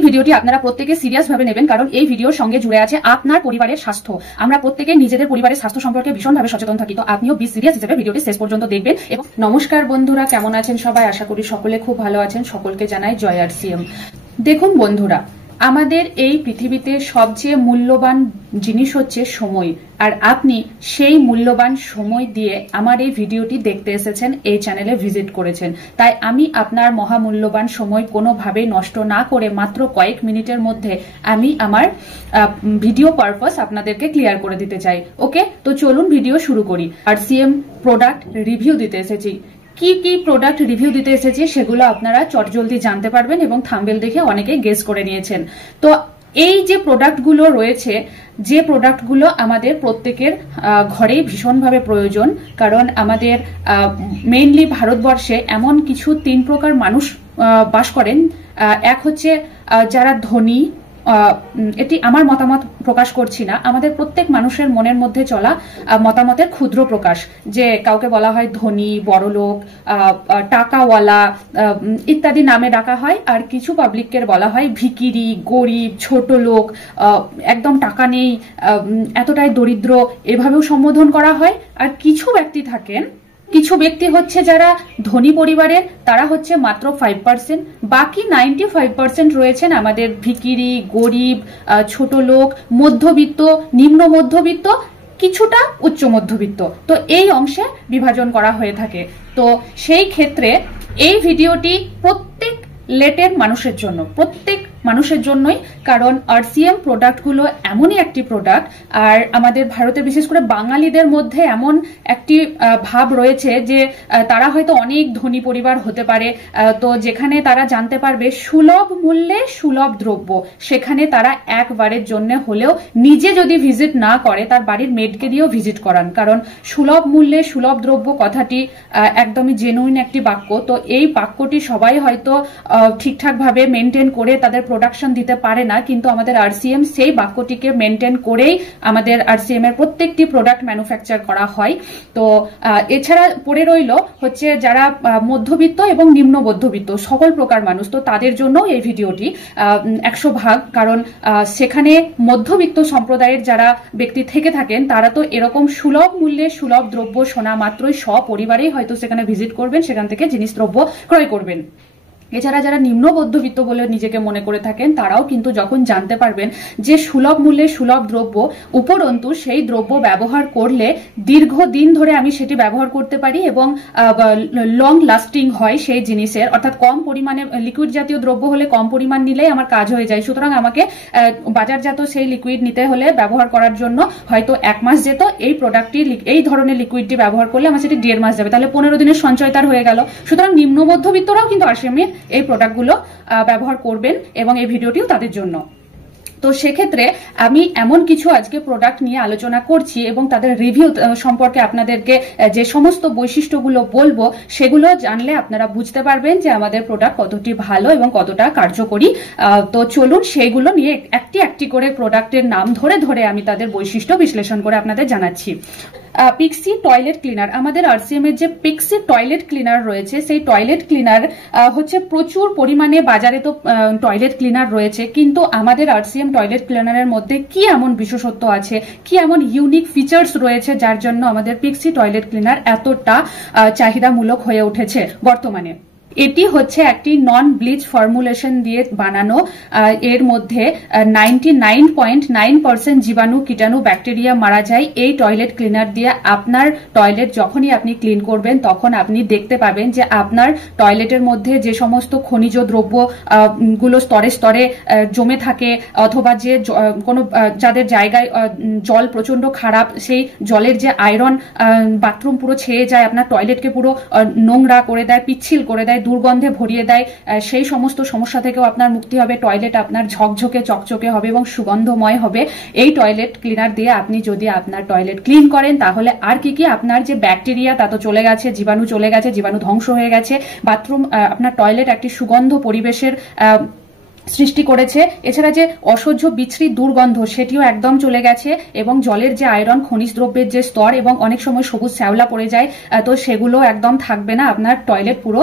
এই ভিডিওটি আপনারা প্রত্যেকে সিরিয়াস ভাবে নেবেন, কারণ এই ভিডিওর সঙ্গে জুড়ে আছে আপনার পরিবারের স্বাস্থ্য। আমরা প্রত্যেকে নিজেদের পরিবারের স্বাস্থ্য সম্পর্কে ভীষণভাবে সচেতন থাকি, তো আপনিও বি সিরিয়াস হিসেবে ভিডিওটি শেষ পর্যন্ত দেখবেন। এবং নমস্কার বন্ধুরা, কেমন আছেন সবাই? আশা করি সকলে খুব ভালো আছেন। সকলকে জানাই জয় RCM। দেখুন বন্ধুরা, আমাদের এই পৃথিবীতে সবচেয়ে মূল্যবান জিনিস হচ্ছে সময়, আর আপনি সেই মূল্যবান সময় দিয়ে আমার এই ভিডিওটি দেখতে এসেছেন, এই চ্যানেলে ভিজিট করেছেন। তাই আমি আপনার মহামূল্যবান সময় কোনোভাবেই নষ্ট না করে মাত্র কয়েক মিনিটের মধ্যে আমি আমার ভিডিও পারপাস আপনাদেরকে ক্লিয়ার করে দিতে চাই। ওকে, তো চলুন ভিডিও শুরু করি। RCM প্রোডাক্ট রিভিউ দিতে এসেছি। কি কি প্রোডাক্ট রিভিউ দিতে এসেছি সেগুলো আপনারা চটজলদি জানতে পারবেন, এবং থাম্বনেল দেখে অনেকেই গেস করে নিয়েছেন। তো এই যে প্রোডাক্টগুলো রয়েছে, যে প্রোডাক্টগুলো আমাদের প্রত্যেকের ঘরেই ভীষণভাবে প্রয়োজন, কারণ আমাদের মেইনলি ভারতবর্ষে এমন কিছু 3 প্রকার মানুষ বাস করেন। এক হচ্ছে যারা ধনী, এটি আমার মতামত প্রকাশ করছি না, আমাদের প্রত্যেক মানুষের মনের মধ্যে চলা মতামতের ক্ষুদ্র প্রকাশ, যে কাউকে বলা হয় ধনী, বড়লোক, টাকাওয়ালা ইত্যাদি নামে ডাকা হয়। আর কিছু পাবলিককে বলা হয় ভিকিরি, গরিব, ছোট লোক, একদম টাকা নেই, এতটাই দরিদ্র, এভাবেও সম্বোধন করা হয়। আর কিছু ব্যক্তি হচ্ছে যারা ধনী পরিবারের, তারা হচ্ছে মাত্র 5%, বাকি 95% রয়েছেন আমাদের ভিকিরি, গরিব, ছোট লোক, মধ্যবিত্ত, নিম্ন মধ্যবিত্ত, কিছুটা উচ্চ মধ্যবিত্ত। তো এই অংশে বিভাজন করা হয়ে থাকে। তো সেই ক্ষেত্রে এই ভিডিওটি প্রত্যেক লেটের মানুষের জন্য, প্রত্যেক মানুষের জন্যই, কারণ RCM প্রোডাক্টগুলো এমনই একটি প্রোডাক্ট। আর আমাদের ভারতের বিশেষ করে বাঙালিদের মধ্যে এমন একটি ভাব রয়েছে যে তারা হয়তো অনেক ধনী পরিবার হতে পারে, তো যেখানে তারা জানতে পারবে সুলভ মূল্যে সুলভ দ্রব্য, সেখানে তারা একবারের জন্য হলেও নিজে যদি ভিজিট না করে, তার বাড়ির মেডকে দিয়েও ভিজিট করান। কারণ সুলভ মূল্যে সুলভ দ্রব্য কথাটি একদমই জেনুইন একটি বাক্য। তো এই বাক্যটি সবাই হয়তো ঠিকঠাক ভাবে মেনটেন করে তাদের প্রোডাকশন দিতে পারে না, কিন্তু আমাদের RCM সেই বাক্যটিকে মেনটেন করেই আমাদের RCM এর প্রত্যেকটি প্রোডাক্ট ম্যানুফ্যাকচার করা হয়। তো এছাড়া পড়ে রইল হচ্ছে যারা মধ্যবিত্ত এবং নিম্ন মধ্যবিত্ত সকল প্রকার মানুষ, তো তাদের জন্য এই ভিডিওটি 100 ভাগ, কারণ সেখানে মধ্যবিত্ত সম্প্রদায়ের যারা ব্যক্তি থেকে থাকেন, তারা তো এরকম সুলভ মূল্যে সুলভ দ্রব্য শোনা মাত্রই সপরিবারেই হয়তো সেখানে ভিজিট করবেন, সেখান থেকে জিনিস দ্রব্য ক্রয় করবেন। এছাড়া যারা নিম্ন মধ্যবিত্ত বলে নিজেকে মনে করে থাকেন, তারাও কিন্তু যখন জানতে পারবেন যে সুলভ মূল্যে সুলভ দ্রব্য, উপরন্তু সেই দ্রব্য ব্যবহার করলে দীর্ঘদিন ধরে আমি সেটি ব্যবহার করতে পারি এবং লং লাস্টিং হয় সেই জিনিসের, অর্থাৎ কম পরিমাণে লিকুইড জাতীয় দ্রব্য হলে কম পরিমাণ নিলেই আমার কাজ হয়ে যায়। সুতরাং আমাকে বাজারজাত সেই লিকুইড নিতে হলে ব্যবহার করার জন্য হয়তো 1 মাস যেত, এই প্রোডাক্টটি, এই ধরনের লিকুইডটি ব্যবহার করলে আমার সেটি 1.5 মাস যাবে, তাহলে 15 দিনের সঞ্চয় তার হয়ে গেল। সুতরাং নিম্ন মধ্যবিত্তরাও কিন্তু RCM এই প্রোডাক্টগুলো ব্যবহার করবেন, এবং এই ভিডিওটিও তাদের জন্য। তো সেক্ষেত্রে আমি এমন কিছু আজকে প্রোডাক্ট নিয়ে আলোচনা করছি, এবং তাদের রিভিউ সম্পর্কে আপনাদেরকে যে সমস্ত বৈশিষ্ট্যগুলো বলবো, সেগুলো জানলে আপনারা বুঝতে পারবেন যে আমাদের প্রোডাক্ট কতটি ভালো এবং কতটা কার্যকরী। তো চলুন সেইগুলো নিয়ে একটি একটি করে প্রোডাক্টের নাম ধরে ধরে আমি তাদের বৈশিষ্ট্য বিশ্লেষণ করে আপনাদের জানাচ্ছি। পিক্সি টয়লেট ক্লিনার, আমাদের RCM এর যে পিক্সি টয়লেট ক্লিনার রয়েছে, সেই টয়লেট ক্লিনার হচ্ছে প্রচুর পরিমাণে বাজারে তো টয়লেট ক্লিনার রয়েছে, কিন্তু আমাদের RCM টয়লেট ক্লিনারের মধ্যে কি এমন বিশেষত্ব আছে, কি এমন ইউনিক ফিচার্স রয়েছে, যার জন্য আমাদের পিক্সি টয়লেট ক্লিনার এতটা চাহিদামূলক হয়ে উঠেছে বর্তমানে। এটি হচ্ছে একটি নন ব্লিচ ফর্মুলেশন দিয়ে বানানো। এর মধ্যে 99.9% জীবাণু, কীটাণু, ব্যাকটেরিয়া মারা যায় এই টয়লেট ক্লিনার দিয়ে। আপনার টয়লেট যখনই আপনি ক্লিন করবেন, তখন আপনি দেখতে পাবেন যে আপনার টয়লেটের মধ্যে যে সমস্ত খনিজ দ্রব্য গুলো স্তরে স্তরে জমে থাকে, অথবা যে কোনো যাদের জায়গায় জল প্রচন্ড খারাপ, সেই জলের যে আয়রন বাথরুম পুরো ছেয়ে যায়, আপনার টয়লেটকে পুরো নোংরা করে দেয়, পিচ্ছিল করে দেয়, দুর্গন্ধে ভরিয়ে দেয়, সেই সমস্ত সমস্যা থেকেও আপনার মুক্তি হবে। টয়লেট আপনার ঝকঝকে চকচকে হবে এবং সুগন্ধময় হবে। এই টয়লেট ক্লিনার দিয়ে আপনি যদি আপনার টয়লেট ক্লিন করেন, তাহলে আর কি আপনার যে ব্যাকটেরিয়া, তা তো চলে গেছে, জীবাণু চলে গেছে, জীবাণু ধ্বংস হয়ে গেছে, বাথরুম, আপনার টয়লেট একটি সুগন্ধ পরিবেশের সৃষ্টি করেছে। এছাড়া যে অসহ্য বিশ্রী দুর্গন্ধ সেটিও একদম চলে গেছে, এবং জলের যে আয়রন, খনিজ দ্রব্যের যে স্তর এবং অনেক সময় সবুজ শ্যাওলা পড়ে যায়, তো সেগুলো একদম থাকবে না। আপনার টয়লেট পুরো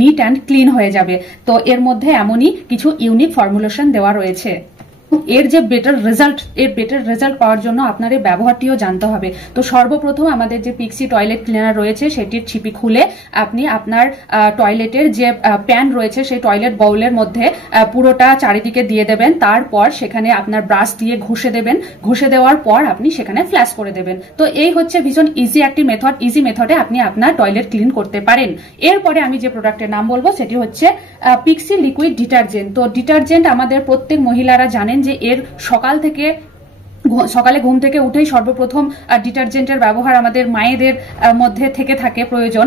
নিট অ্যান্ড ক্লিন হয়ে যাবে। তো এর মধ্যে এমনই কিছু ইউনিক ফর্মুলেশন দেওয়া রয়েছে। এর যে বেটার রেজাল্ট পাওয়ার জন্য আপনার এই ব্যবহারটিও জানতে হবে। তো সর্বপ্রথম আমাদের যে পিক্সি টয়লেট ক্লিনার রয়েছে সেটির ছিপি খুলে আপনি আপনার টয়লেটের যে প্যান রয়েছে সেই টয়লেট বাউলের মধ্যে পুরোটা চারিদিকে দিয়ে দেবেন। তারপর সেখানে আপনার ব্রাশ দিয়ে ঘষে দেবেন। ঘষে দেওয়ার পর আপনি সেখানে ফ্ল্যাশ করে দেবেন। তো এই হচ্ছে ভীষণ ইজি একটি মেথড। ইজি মেথডে আপনি আপনার টয়লেট ক্লিন করতে পারেন। এরপরে আমি যে প্রোডাক্টের নাম বলবো সেটি হচ্ছে পিক্সি লিকুইড ডিটারজেন্ট। তো ডিটারজেন্ট আমাদের প্রত্যেক মহিলারা জানেন যে এর সকালে ঘুম থেকে উঠেই সর্বপ্রথম ডিটারজেন্টের ব্যবহার আমাদের মায়েদের মধ্যে থেকে থাকে প্রয়োজন।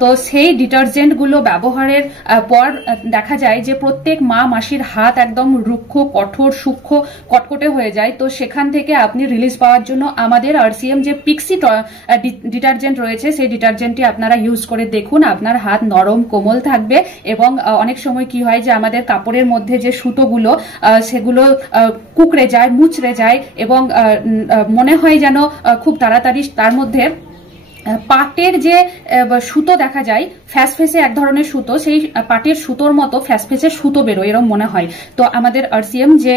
তো সেই ডিটারজেন্টগুলো ব্যবহারের পর দেখা যায় যে প্রত্যেক মা মাসির হাত একদম রুক্ষ, কঠোর, সূক্ষ্ম, কটকটে হয়ে যায়। তো সেখান থেকে আপনি রিলিজ পাওয়ার জন্য আমাদের আরসিএম যে পিক্সি ডিটারজেন্ট রয়েছে সেই ডিটারজেন্টটি আপনারা ইউজ করে দেখুন। আপনার হাত নরম কোমল থাকবে, এবং অনেক সময় কি হয় যে আমাদের কাপড়ের মধ্যে যে সুতোগুলো সেগুলো কুকড়ে যায়, মুচড়ে যায়, এবং মনে হয় যেন খুব তাড়াতাড়ি তার মধ্যে পাটের যে সুতো দেখা যায়, ফ্যাসফেসে এক ধরনের সুতো, সেই পাটের সুতোর মতো ফ্যাসফেসে সুতো বেরোয় এরকম মনে হয়। তো আমাদের আরসিএম যে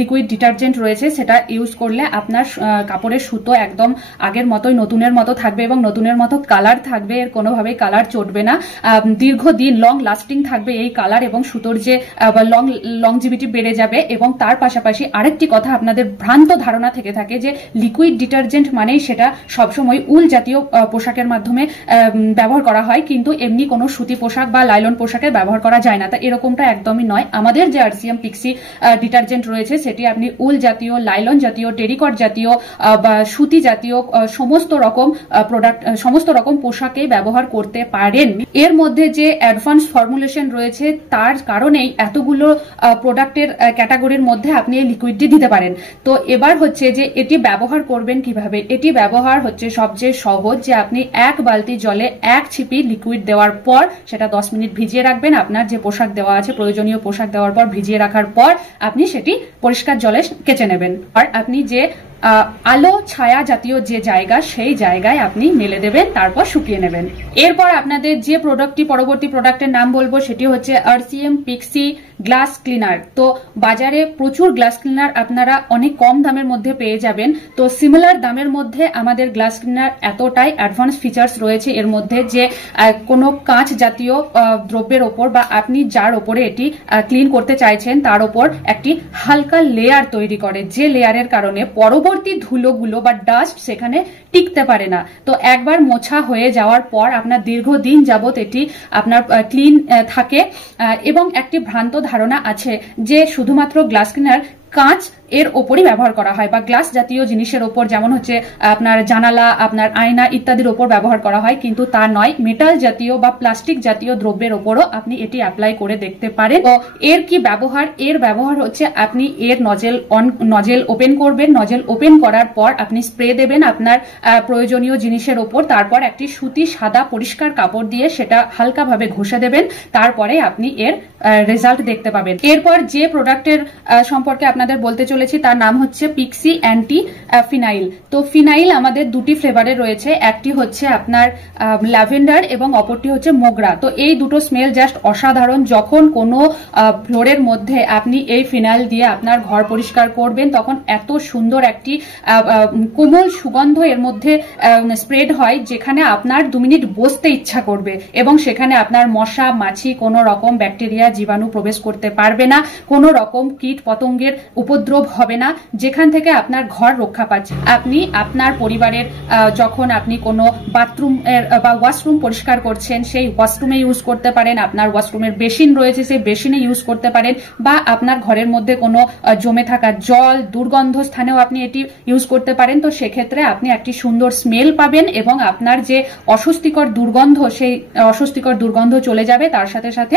লিকুইড ডিটারজেন্ট রয়েছে সেটা ইউজ করলে আপনার কাপড়ের সুতো একদম আগের মতোই নতুনের মতো থাকবে, এবং নতুনের মতো কালার থাকবে। এর কোনোভাবেই কালার চটবে না। দীর্ঘদিন লং লাস্টিং থাকবে এই কালার, এবং সুতোর যে লংজিভিটি বেড়ে যাবে। এবং তার পাশাপাশি আরেকটি কথা আপনাদের ভ্রান্ত ধারণা থেকে থাকে যে লিকুইড ডিটারজেন্ট মানেই সেটা সবসময় উল জাতীয় পোশাকের মাধ্যমে ব্যবহার করা হয়, কিন্তু এমনি কোনো সুতি পোশাক বা লাইলন পোশাকে ব্যবহার করা যায় না। তা এরকমটা একদমই নয়। আমাদের যে আরসিএম পিক্সি ডিটারজেন্ট রয়েছে সেটি আপনি উল জাতীয়, লাইলন জাতীয়, টেরিকট জাতীয় বা সুতি জাতীয় সমস্ত রকম পোশাকে ব্যবহার করতে পারেন। এর মধ্যে যে অ্যাডভান্স ফর্মুলেশন রয়েছে তার কারণেই এতগুলো প্রোডাক্টের ক্যাটাগরির মধ্যে আপনি এই লিকুইডটি দিতে পারেন। তো এবার হচ্ছে যে এটি ব্যবহার করবেন কিভাবে। এটি ব্যবহার হচ্ছে সবচেয়ে সহজ, যে আপনি এক বালতি জলে এক ছিপি লিকুইড দেওয়ার পর সেটা 10 মিনিট ভিজিয়ে রাখবেন। আপনার যে পোশাক দেওয়া আছে, প্রয়োজনীয় পোশাক দেওয়ার পর ভিজিয়ে রাখার পর আপনি সেটি পরিষ্কার জলে কেচে নেবেন। আর আপনি যে আলো ছায়া জাতীয় যে জায়গা সেই জায়গায় আপনি মেলে দেবেন, তারপর শুকিয়ে নেবেন। এরপর আপনাদের যে পরবর্তী প্রোডাক্টের নাম বলবো সেটি হচ্ছে আরসিএম পিক্সি গ্লাস ক্লিনার। তো বাজারে প্রচুর গ্লাস ক্লিনার আপনারা অনেক কম দামের মধ্যে পেয়ে যাবেন। তো সিমিলার দামের মধ্যে আমাদের গ্লাস ক্লিনার এতটাই অ্যাডভান্স ফিচার্স রয়েছে এর মধ্যে যে কোনো কাঁচ জাতীয় দ্রব্যের ওপর বা আপনি যার ওপরে এটি ক্লিন করতে চাইছেন তার ওপর একটি হালকা লেয়ার তৈরি করে, যে লেয়ারের কারণে পরবর্তী ধুলোগুলো বা ডাস্ট সেখানে টিকতে পারে না। তো একবার মোছা হয়ে যাওয়ার পর আপনার দীর্ঘদিন যাবত এটি আপনার ক্লিন থাকে। এবং একটি ভ্রান্ত ধারণা আছে যে শুধুমাত্র গ্লাস ক্লিনার কাঁচ এর ওপরই ব্যবহার করা হয়, বা গ্লাস জাতীয় জিনিসের ওপর, যেমন হচ্ছে আপনার জানালা, আপনার আয়না ইত্যাদির ওপর ব্যবহার করা হয়, কিন্তু তা নয়। মেটাল জাতীয় বা প্লাস্টিক জাতীয় দ্রব্যের ওপরও আপনি এটি অ্যাপ্লাই করে দেখতে পারেন। তো এর কি ব্যবহার? এর ব্যবহার হচ্ছে আপনি এর নজেল ওপেন করবেন। নজেল ওপেন করার পর আপনি স্প্রে দেবেন আপনার প্রয়োজনীয় জিনিসের ওপর। তারপর একটি সুতি সাদা পরিষ্কার কাপড় দিয়ে সেটা হালকাভাবে ঘষে দেবেন। তারপরে আপনি এর রেজাল্ট দেখতে পাবেন। এরপর যে প্রোডাক্টের সম্পর্কে আপনাদের বলতে চলেছি তার নাম হচ্ছে পিক্সি অ্যান্টি ফিনাইল। তো ফিনাইল আমাদের দুটি ফ্লেভারে রয়েছে, একটি হচ্ছে আপনার ল্যাভেন্ডার এবং অপরটি হচ্ছে মোগরা। তো এই দুটো স্মেল জাস্ট অসাধারণ। যখন কোনো ফ্লোরের মধ্যে আপনি এই ফিনাইল দিয়ে আপনার ঘর পরিষ্কার করবেন তখন এত সুন্দর একটি কোমল সুগন্ধ এর মধ্যে স্প্রেড হয়, যেখানে আপনার 2 মিনিট বসতে ইচ্ছা করবে, এবং সেখানে আপনার মশা মাছি কোনো রকম ব্যাকটেরিয়া জীবাণু প্রবেশ করতে পারবে না, কোনো রকম কীট পতঙ্গের উপদ্রব হবে না, যেখান থেকে আপনার ঘর রক্ষা পাচ্ছে। আপনি আপনার পরিবারের যখন আপনি কোনো বাথরুম বা ওয়াশরুম পরিষ্কার করছেন সেই ওয়াশরুমে ইউজ করতে পারেন, আপনার ওয়াশরুমের বেসিন রয়েছে সেই বেসিনে ইউজ করতে পারেন, বা আপনার ঘরের মধ্যে কোনো জমে থাকা জল, দুর্গন্ধ স্থানেও আপনি এটি ইউজ করতে পারেন। তো সেক্ষেত্রে আপনি একটি সুন্দর স্মেল পাবেন, এবং আপনার যে অস্বস্তিকর দুর্গন্ধ সেই অস্বস্তিকর দুর্গন্ধ চলে যাবে, তার সাথে সাথে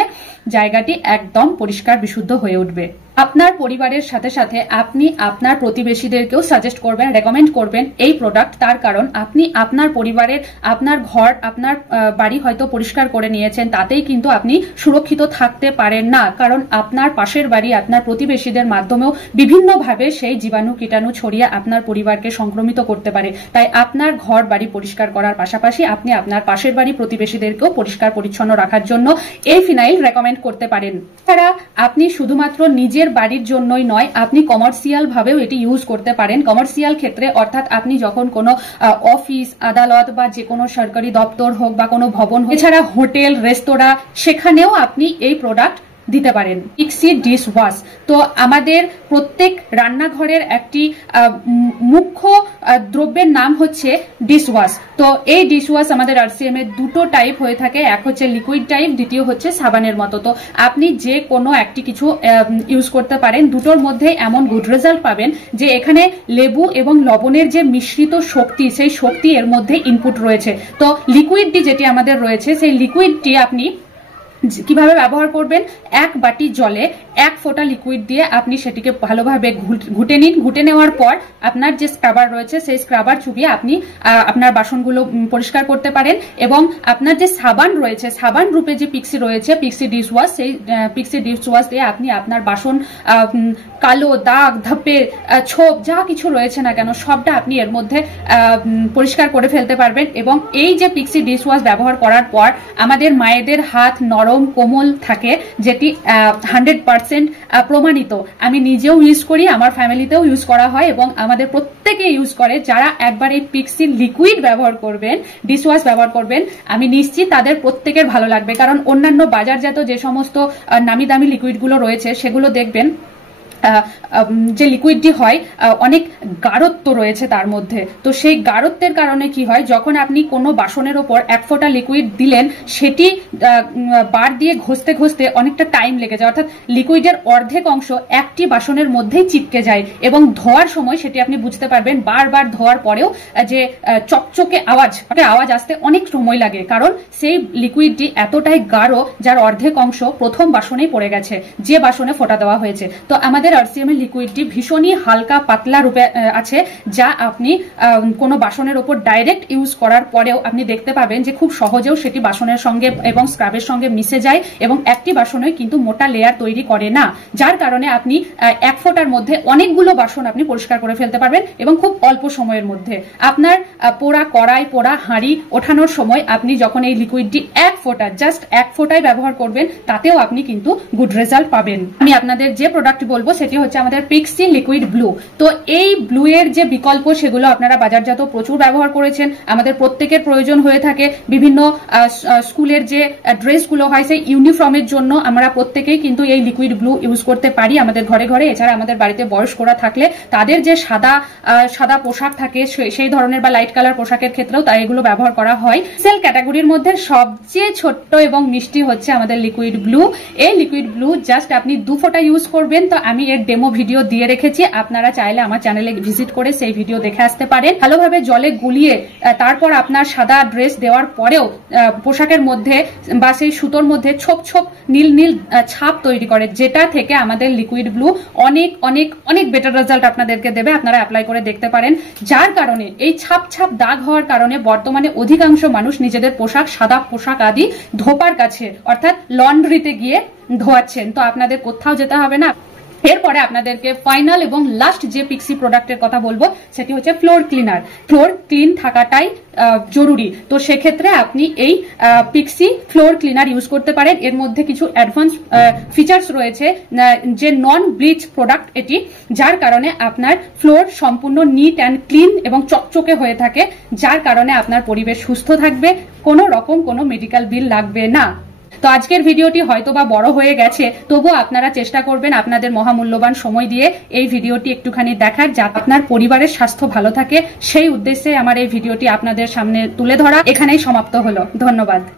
জায়গাটি একদম পরিষ্কার বিশুদ্ধ হয়ে উঠবে। আপনার পরিবারের সাথে সাথে আপনি আপনার প্রতিবেশীদেরকেও সাজেস্ট করবেন, রেকমেন্ড করবেন এই প্রোডাক্ট। তার কারণ আপনি আপনার পরিবারের, আপনার ঘর, আপনার বাড়ি হয়তো পরিষ্কার করে নিয়েছেন, তাতেই কিন্তু আপনি সুরক্ষিত থাকতে পারেন না। কারণ আপনার পাশের বাড়ি, আপনার প্রতিবেশীদের মাধ্যমেও বিভিন্নভাবে সেই জীবাণু কীটাণু ছড়িয়ে আপনার পরিবারকে সংক্রমিত করতে পারে। তাই আপনার ঘর বাড়ি পরিষ্কার করার পাশাপাশি আপনি আপনার পাশের বাড়ি প্রতিবেশীদেরকেও পরিষ্কার পরিচ্ছন্ন রাখার জন্য এই ফিনাইল রেকমেন্ড করতে পারেন। তারা আপনি শুধুমাত্র নিজের বাড়ির জন্যই নয়, আপনি কমার্শিয়াল ভাবেও এটি ইউজ করতে পারেন। কমার্শিয়াল ক্ষেত্রে অর্থাৎ আপনি যখন কোনো অফিস, আদালত বা যে কোনো সরকারি দপ্তর হোক বা কোনো ভবন হোক, এছাড়া হোটেল, রেস্তোরাঁ, সেখানেও আপনি এই প্রোডাক্ট দিতে পারেন। পিক্সি ডিশ ওয়াশ তো আমাদের প্রত্যেক রান্নাঘরের একটি মুখ্য দ্রব্যের নাম হচ্ছে ডিশ ওয়াশ। তো এই ডিশ ওয়াশ আমাদের আরসিএম এর দুটো টাইপ হয়ে থাকে, এক হচ্ছে লিকুইড টাইপ, দ্বিতীয় হচ্ছে সাবানের মতো। তো আপনি যে কোনো একটি কিছু ইউজ করতে পারেন, দুটোর মধ্যে এমন গুড রেজাল্ট পাবেন যে এখানে লেবু এবং লবণের যে মিশ্রিত শক্তি, সেই শক্তি এর মধ্যে ইনপুট রয়েছে। তো লিকুইডটি যেটি আমাদের রয়েছে, সেই লিকুইডটি আপনি কিভাবে ব্যবহার করবেন, এক বাটি জলে 1 ফোঁটা লিকুইড দিয়ে আপনি সেটিকে ভালোভাবে ঘুটে নিন। ঘুটে নেওয়ার পর আপনার যে স্ক্রাবার রয়েছে, সেই স্ক্রাবার চুবিয়ে আপনি আপনার বাসনগুলো পরিষ্কার করতে পারেন। এবং আপনার যে সাবান রয়েছে, সাবান রূপে যে পিক্সি রয়েছে, পিক্সি ডিশ ওয়াশ, সেই পিক্সি ডিশ ওয়াশ দিয়ে আপনি আপনার বাসন, কালো দাগ, ধাপে, ছোপ যা কিছু রয়েছে না কেন সবটা আপনি এর মধ্যে পরিষ্কার করে ফেলতে পারবেন। এবং এই যে পিক্সি ডিশ ওয়াশ ব্যবহার করার পর আমাদের মায়েদের হাত নরম কোমল থাকে, যেটি 100% প্রমাণিত। আমি নিজেও ইউজ করি, আমার ফ্যামিলিতেও ইউজ করা হয় এবং আমাদের প্রত্যেকে ইউজ করে। যারা একবার এই পিক্সি লিকুইড ব্যবহার করবেন, ডিশ ওয়াশ ব্যবহার করবেন, আমি নিশ্চিত তাদের প্রত্যেকের ভালো লাগবে। কারণ অন্যান্য বাজারজাত যে সমস্ত নামি দামি লিকুইডগুলো রয়েছে, সেগুলো দেখবেন যে লিকুইডটি হয় অনেক গাঢ়ত্ব রয়েছে তার মধ্যে। তো সেই গাঢ়ত্বের কারণে কি হয়, যখন আপনি কোনো বাসনের ওপর 1 ফোঁটা লিকুইড দিলেন, সেটি বার দিয়ে ঘষতে ঘষতে অনেকটা টাইম লেগে যায়, অর্থাৎ লিকুইডের অর্ধেক অংশ একটি বাসনের মধ্যেই চিপকে যায় এবং ধোয়ার সময় সেটি আপনি বুঝতে পারবেন বারবার ধোয়ার পরেও যে চকচকে আওয়াজ আসতে অনেক সময় লাগে। কারণ সেই লিকুইডটি এতটাই গাঢ়, যার অর্ধেক অংশ প্রথম বাসনেই পড়ে গেছে, যে বাসনে ফোঁটা দেওয়া হয়েছে। তো আমাদের আরসিএম এর লিকুইডটি ভীষণই হালকা পাতলা রূপে আছে, যা আপনি কোনো বাসনের উপর ডাইরেক্ট ইউজ করার পরেও আপনি দেখতে পাবেন যে খুব সহজেও সেটি বাসনের সঙ্গে এবং স্ক্রাবের সঙ্গে মিশে যায় এবং একটি বাসনই কিন্তু মোটা লেয়ার তৈরি করে না, যার কারণে আপনি 1 ফোঁটার মধ্যে অনেকগুলো বাসন আপনি পরিষ্কার করে ফেলতে পারবেন এবং খুব অল্প সময়ের মধ্যে। আপনার পোড়া কড়াই, পোড়া হাঁড়ি ওঠানোর সময় আপনি যখন এই লিকুইডটি 1 ফোঁটা, জাস্ট 1 ফোঁটায় ব্যবহার করবেন, তাতেও আপনি কিন্তু গুড রেজাল্ট পাবেন। আমি আপনাদের যে প্রোডাক্ট বলবো সেটি হচ্ছে আমাদের পিক্সি লিকুইড ব্লু। তো এই ব্লু এর যে বিকল্প, সেগুলো আপনারা বাজারজাত প্রচুর ব্যবহার করেছেন। আমাদের প্রত্যেকের প্রয়োজন হয়ে থাকে বিভিন্ন স্কুলের যে ড্রেসগুলো হয়, সেই ইউনিফর্মের জন্য আমরা প্রত্যেকেই কিন্তু এই লিকুইড ব্লু ইউজ করতে পারি আমাদের ঘরে ঘরে। এছাড়া আমাদের বাড়িতে বয়স্করা থাকলে তাদের যে সাদা পোশাক থাকে, সেই ধরনের বা লাইট কালার পোশাকের ক্ষেত্রেও তাই এগুলো ব্যবহার করা হয়। সেল ক্যাটাগরির মধ্যে সবচেয়ে ছোট্ট এবং মিষ্টি হচ্ছে আমাদের লিকুইড ব্লু। এই লিকুইড ব্লু জাস্ট আপনি 2 ফোঁটা ইউজ করবেন। তো আমি এর ডেমো ভিডিও দিয়ে রেখেছি, আপনারা চাইলে আমার চ্যানেলে ভিজিট করে সেই ভিডিও দেখে আসতে পারেন। ভালোভাবে জলে গুলিয়ে তারপর আপনার সাদা ড্রেস দেওয়ার পরেও পোশাকের মধ্যে বা সেই সুতোর মধ্যে ছোপ ছোপ নীল নীল ছাপ তৈরি করে, যেটা থেকে আমাদের লিকুইড ব্লু অনেক অনেক অনেক বেটার রেজাল্ট আপনাদেরকে দেবে। আপনারা অ্যাপ্লাই করে দেখতে পারেন। যার কারণে এই ছাপ ছাপ দাগ হওয়ার কারণে বর্তমানে অধিকাংশ মানুষ নিজেদের পোশাক, সাদা পোশাক আদি ধোপার কাছে অর্থাৎ লন্ড্রিতে গিয়ে ধোয়াচ্ছেন। তো আপনাদের কোথাও যেতে হবে না। এরপরে আপনাদেরকে ফাইনাল এবং লাস্ট যে পিক্সি প্রোডাক্টের কথা বলবো সেটি হচ্ছে ফ্লোর ক্লিনার। ফ্লোর ক্লিন থাকাটাই জরুরি। তো সেক্ষেত্রে আপনি এই পিক্সি ফ্লোর ক্লিনার ইউজ করতে পারেন। এর মধ্যে কিছু অ্যাডভান্স ফিচার্স রয়েছে, যে নন ব্লিচ প্রোডাক্ট এটি, যার কারণে আপনার ফ্লোর সম্পূর্ণ নিট অ্যান্ড ক্লিন এবং চকচকে হয়ে থাকে, যার কারণে আপনার পরিবেশ সুস্থ থাকবে, কোনো রকম কোনো মেডিকেল বিল লাগবে না। তো আজকের ভিডিওটি হয়তোবা বড় হয়ে গেছে, তবুও আপনারা চেষ্টা করবেন আপনাদের মহামূল্যবান সময় দিয়ে এই ভিডিওটি একটুখানি দেখার, যাতে আপনার পরিবারের স্বাস্থ্য ভালো থাকে। সেই উদ্দেশ্যে আমার এই ভিডিওটি আপনাদের সামনে তুলে ধরা। এখানেই সমাপ্ত হলো। ধন্যবাদ।